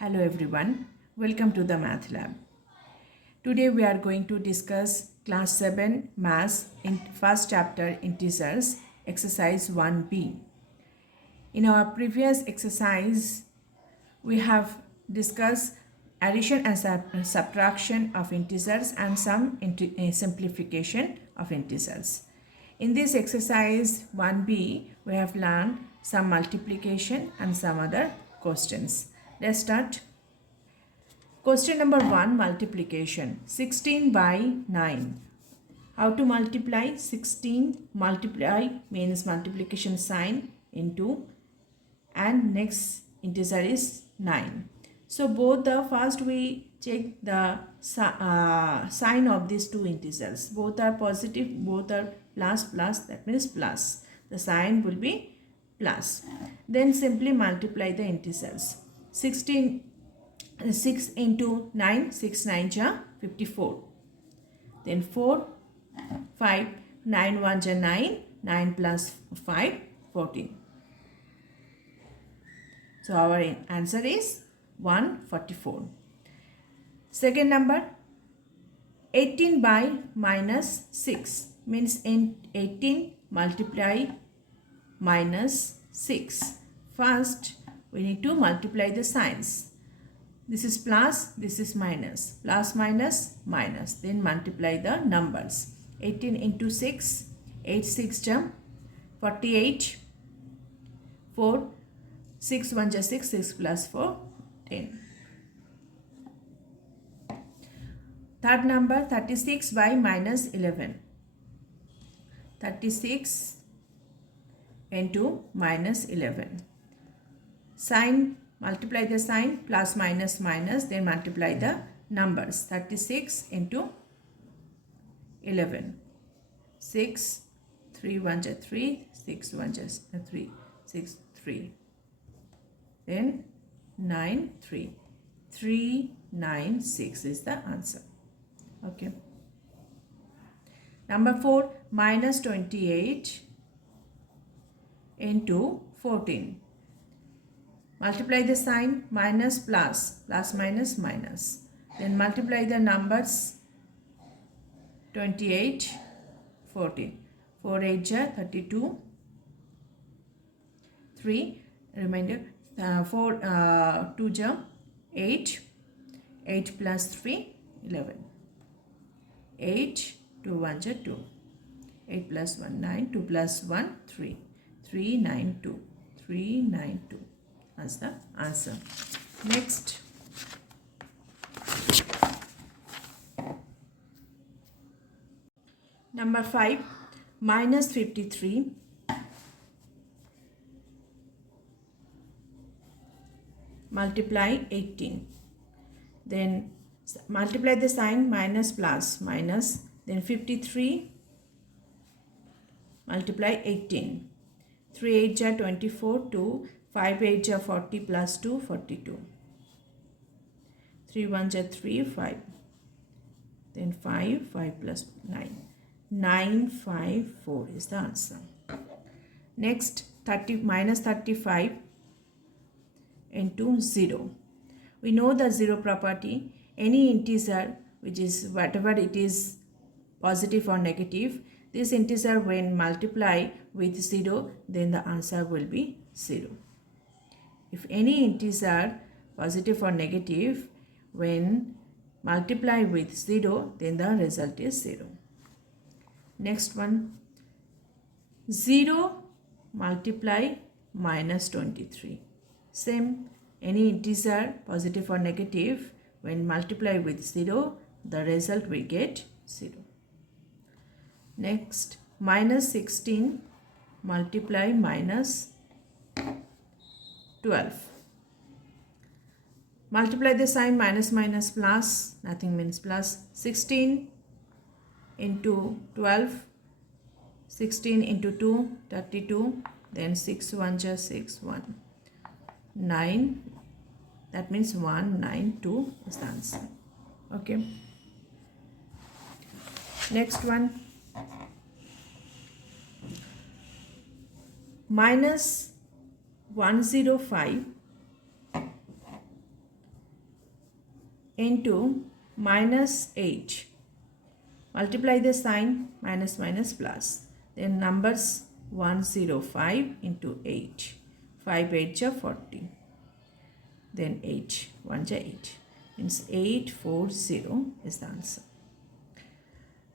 Hello everyone, welcome to the Math Lab. Today we are going to discuss class 7 Maths in first chapter Integers, exercise 1b. In our previous exercise, we have discussed addition and subtraction of integers and some simplification of integers. In this exercise 1b, we have learned some multiplication and some other questions. Let's start. Question number 1, multiplication. 16 by 9. How to multiply? 16 multiply means multiplication sign into, and next integer is 9. So both the first we check the sign of these two integers. Both are positive, both are plus, that means plus. The sign will be plus. Then simply multiply the integers. 6 into 9, 6 9 are 54. Then 4, 5, 9 1 are 9, 9 plus 5, 14. So our answer is 144. Second number, 18 by minus 6 means in 18 multiply minus 6. First, we need to multiply the signs. This is plus, this is minus. Plus, minus, minus. Then multiply the numbers. 18 into 6, 8 6 48, 4, 6 1 just 6, 6 plus 4, 10. Third number, 36 by minus 11. 36 into minus 11. Sign, multiply the sign, plus minus minus, then multiply the numbers. 36 into 11. 6, 3 1 just 3, 6 1 just 3, 6 3. Then 9 3. 3 9 6 is the answer. Okay. Number 4, minus 28 into 14. Multiply the sign, minus plus, plus minus minus. Then multiply the numbers, 28, 14. 4 8 are 32. 3, remainder, 4 2 are 8. 8 plus 3, 11. 8, 2 1 are 2. 8 plus 1, 9. 2 plus 1, 3. 3 9 2. 3 9 2. That's the answer. Next, number 5, minus 53 multiply 18. Then multiply the sign, minus plus minus, then 53 multiply 18. 3 8 are 24, 2 5 8 are 40 plus 2, 42. 3 1 are 3, 5. Then 5, 5 plus 9. 9 5 4 is the answer. Next, 30 minus 35 into 0. We know the 0 property. Any integer which is whatever it is, positive or negative, this integer when multiply with 0, then the answer will be 0. If any integer, positive or negative, when multiply with 0, then the result is 0. Next one, 0 multiply minus 23. Same, any integer, positive or negative, when multiply with 0, the result we get 0. Next, minus 16 multiply minus 12. Multiply the sign, minus minus plus, nothing means plus. 16 into 12, 16 into 2, 32, then 6 1 just 6 1. 9, that means 1 9 2 is the answer. Okay. Next one, minus 105 into minus 8. Multiply the sign, minus minus plus. Then numbers 105 into 8. 5 8 are 40. Then 8. 1 is 8. Means 840 is the answer.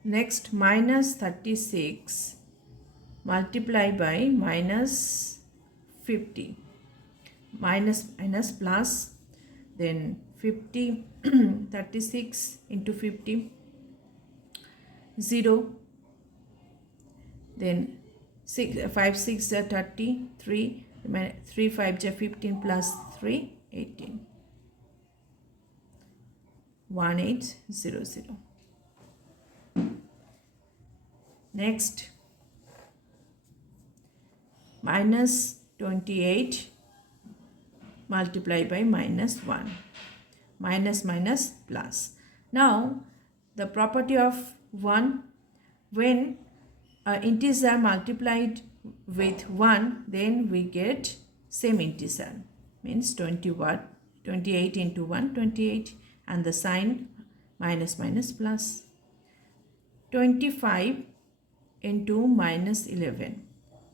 Next, minus 36 multiply by minus 50. Minus minus plus. Then 50, 36 into 50. 0. Then 5 6 are 30. 3 5 are 15 plus 3 18. 1800. Next, minus 28 multiply by minus 1. Minus minus plus. Now, the property of 1, when integer multiplied with 1, then we get same integer. Means 28 into 1, 28, and the sign minus minus plus. 25 into minus 11.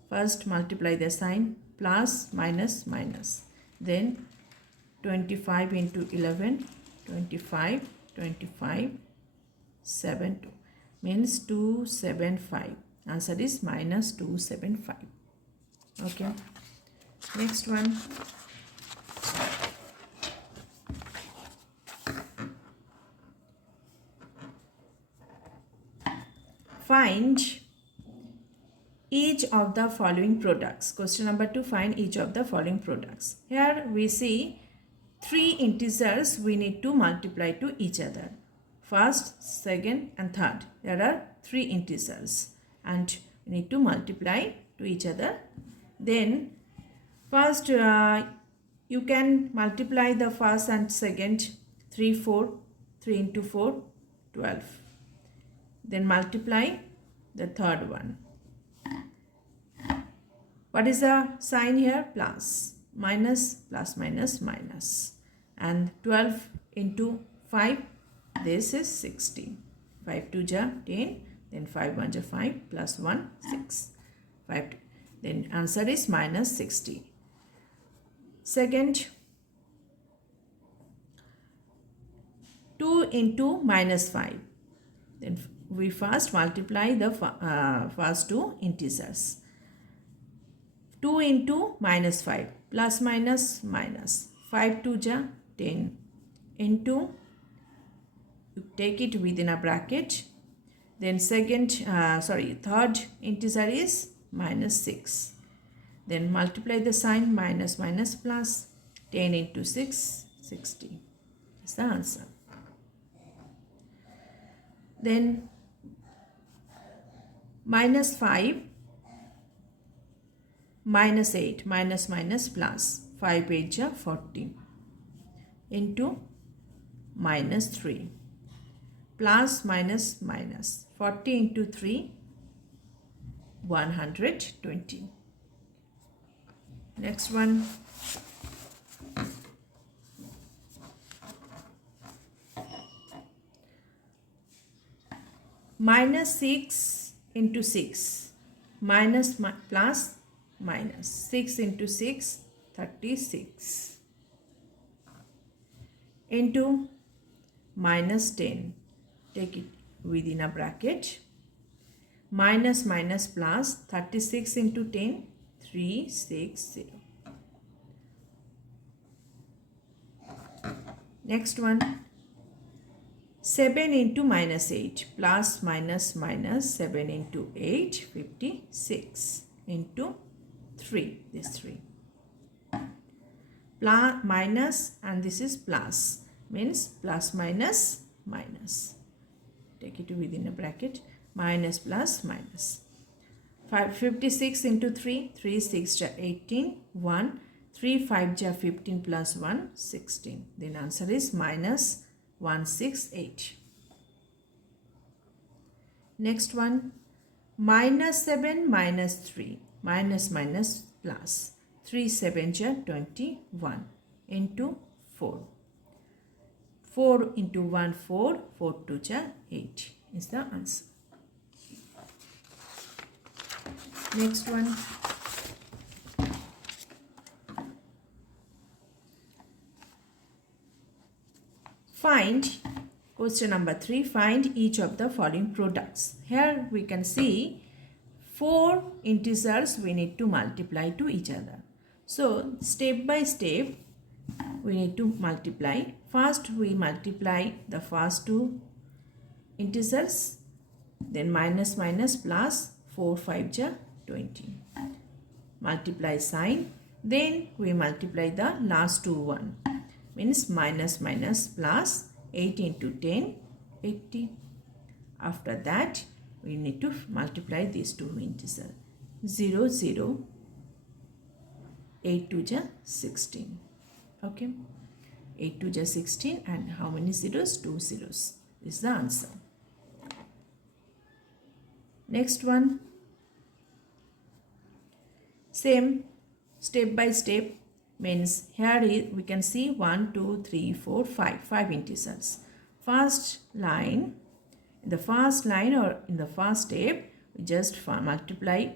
First multiply the sign, plus minus minus. Then 25 into 11, 25, 25, 7, 2. Means 275. Answer is minus 275. Okay. Next one. Find each of the following products. Question number 2, find each of the following products. Here we see 3 integers we need to multiply to each other. First, second and third. There are 3 integers and we need to multiply to each other. Then first you can multiply the first and second. 3 4, 3 into 4, 12. Then multiply the third one. What is the sign here? Plus, minus, plus, minus, minus. And 12 into 5, this is 16. 5 2 ja 10, then 5 1 ja 5, plus 1, 6. 5, then answer is minus 60. Second, 2 into minus 5. Then we first multiply the first 2 integers. 2 into minus 5, plus minus minus. 5 2 ja 10 into, you take it within a bracket. Then third integer is minus 6. Then multiply the sign, minus minus plus. 10 into 6, 60 is the answer. Then minus 5, minus 8, minus minus plus. 5 8 ja 40 into minus 3. Plus minus minus. 40 into 3, 120. Next one. Minus 6 into 6. Minus plus minus. 6 into 6, 36. Into minus 10. Take it within a bracket. Minus minus plus. 36 into 10, 360. Next one. 7 into minus 8. Plus minus minus. 7 into 8, 56. Into 3. This 3. Plus minus, and this is plus. Means plus minus minus. Take it within a bracket. Minus plus minus. 56 into 3. 3 6 ja 18. 1. 3 5 ja 15 plus 1. 16. Then answer is minus 168. Next one. Minus 7 minus 3. Minus minus plus. 3 7 ja 21. Into 4. 4 into 1, 4. 4 2 ja 8 is the answer. Next one. Find, question number 3, find each of the following products. Here we can see 4 integers we need to multiply to each other. So step by step we need to multiply. First we multiply the first 2 integers, then minus minus plus 4 5 ja 20. Multiply sign, then we multiply the last 2 1. Means minus minus plus 8 into 10 80. After that we need to multiply these two integers. 0 0 8 2 ja 16. Okay, 8 2 ja 16, and how many zeros? 2 zeros is the answer. Next one, same step by step. Means here we can see 1 2 3 4 5 integers. First line, in the first line or in the first step, we just multiply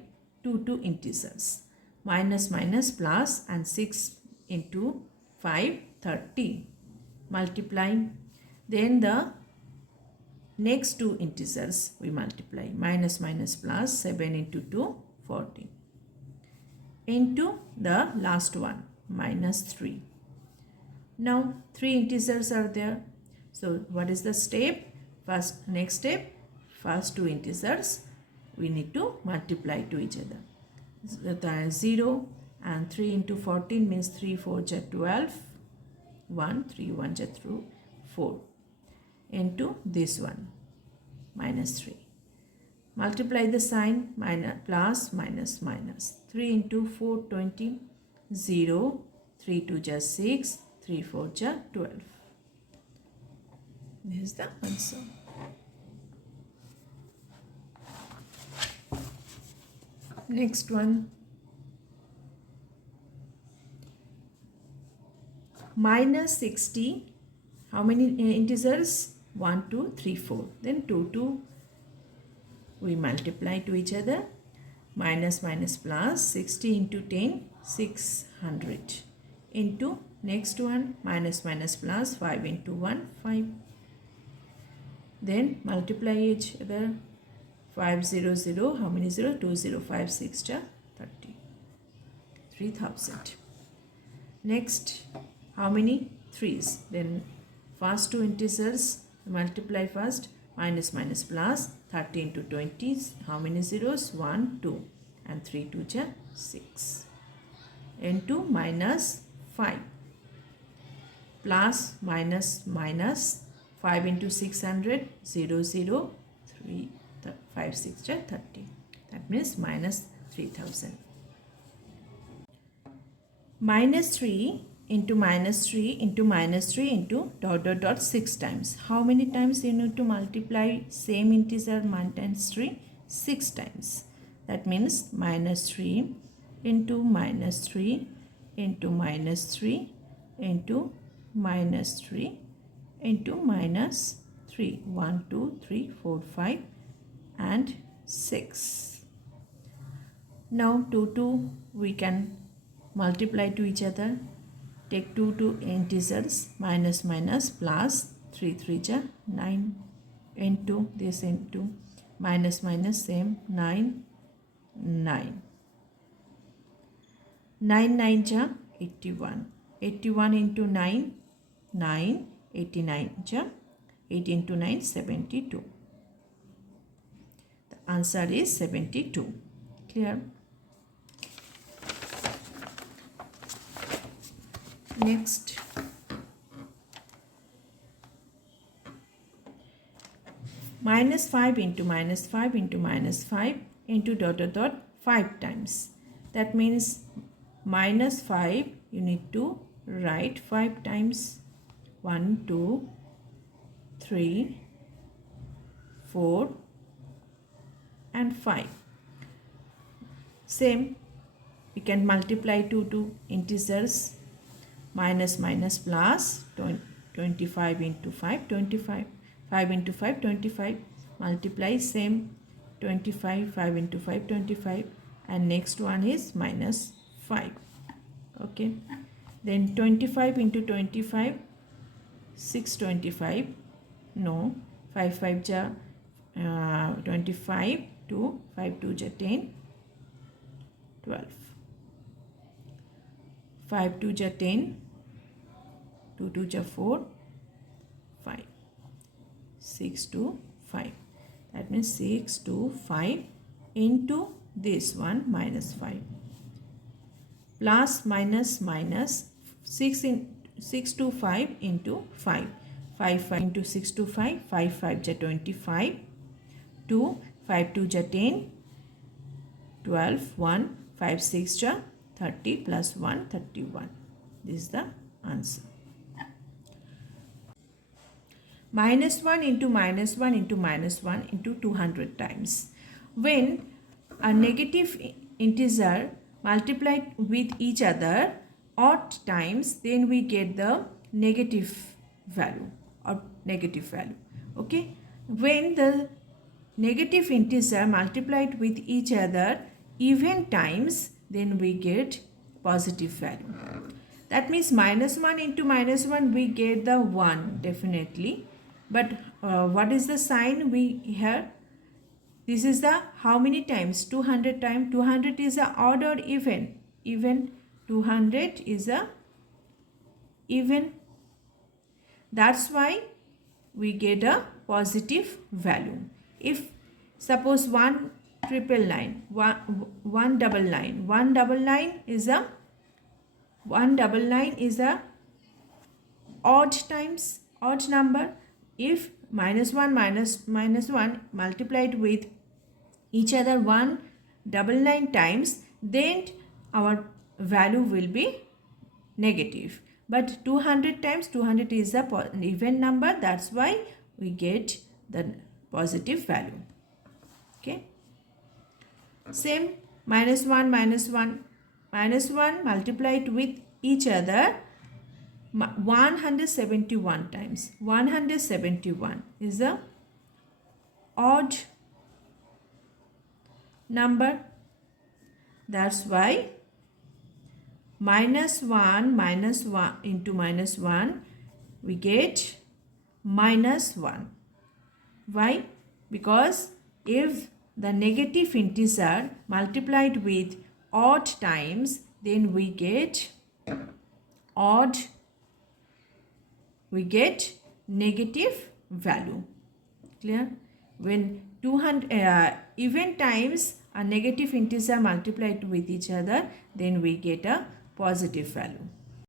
2 integers. Minus minus plus, and 6 into 5 30. Multiply. Then the next 2 integers we multiply. Minus minus plus 7 into 2 14. Into the last one, minus 3. Now 3 integers are there. So what is the step? First, next step, first 2 integers we need to multiply to each other. The 0 and 3 into 14 means 3 4 ja 12. 1 3 1 ja 4 into this one, minus 3. Multiply the sign, minus plus minus minus. 3 into 4 20. 0 3 2 ja 6. 3 4 ja 12. This is the answer. Next one, minus 60. How many integers? 1 2 3 4. Then 2 2 we multiply to each other. Minus minus plus 60 into 10 600. Into next one, minus minus plus 5 into 1 5. Then multiply each other. 5 0 0. How many 0? 2 0 5 6 ja 30. 3000. Next, how many 3's? Then first 2 integers multiply first. Minus minus plus 30 into 20. How many zeros? 1 2, and 3 2 ja 6. Into minus 5. Plus minus minus 5 into 600. 0 0 3 5 6 ja 30. That means minus 3000. Minus 3 into minus 3 into minus 3 into dot dot dot 6 times. How many times you need to multiply same integer minus 3? 6 times. That means minus 3 into minus 3 into minus 3 into minus 3 into minus 3. 1 2 3 4 5 and 6. Now 2 2 we can multiply to each other. Take 2 integers, minus minus plus 3 3 ja 9, into this into minus minus same 9 9. 9 9 ja 81. 81 into 9 9. 89 ja 8 into 9 72. The answer is 72. Clear? Next, minus 5 into minus 5 into minus 5 into dot dot dot 5 times. That means minus 5 you need to write 5 times. 1 2 3 4 and 5. Same, we can multiply 2 integers. Minus minus plus 25 into 5, 25. 5 into 5, 25. Multiply same 25, 5 into 5, 25. And next one is minus 5. Okay. Then 25 into 25, 625. No. 5 5 ja 25 to 5 2 ja 10, 12. 5 2 ja 10, 2 2 ja 4, 5. 6 to 5. That means 6 to 5 into this one minus 5. Plus minus minus 6 to 5 into 5. 5 5 into 6 to 5. 5 5 ja 25. 2 5 2 ja 10. 12 1 5 6 ja 30 plus 1 31. This is the answer. Minus 1 into minus 1 into minus 1 into 200 times. When a negative integer multiplied with each other odd times, then we get the negative value or negative value. Okay. When the negative integer multiplied with each other even times, then we get positive value. That means minus 1 into minus 1, we get the 1 definitely. But what is the sign we here? This is the how many times? 200 times. 200 is a odd or even? Even. 200 is a even. That's why we get a positive value. If suppose 1,999, 199, 199 is a 199 is a odd times, odd number. If minus 1 minus 1 multiplied with each other 199 times, then our value will be negative. But 200 times, 200 is a even number. That's why we get the positive value. Okay. Same minus 1 minus 1. Minus 1 multiplied with each other 171 times. 171 is a odd number. That's why minus 1 into minus 1 we get minus 1. Why? Because if the negative integer multiplied with odd times, then we get odd, we get negative value. Clear? When 200 even times a negative integer multiplied with each other, then we get a positive value.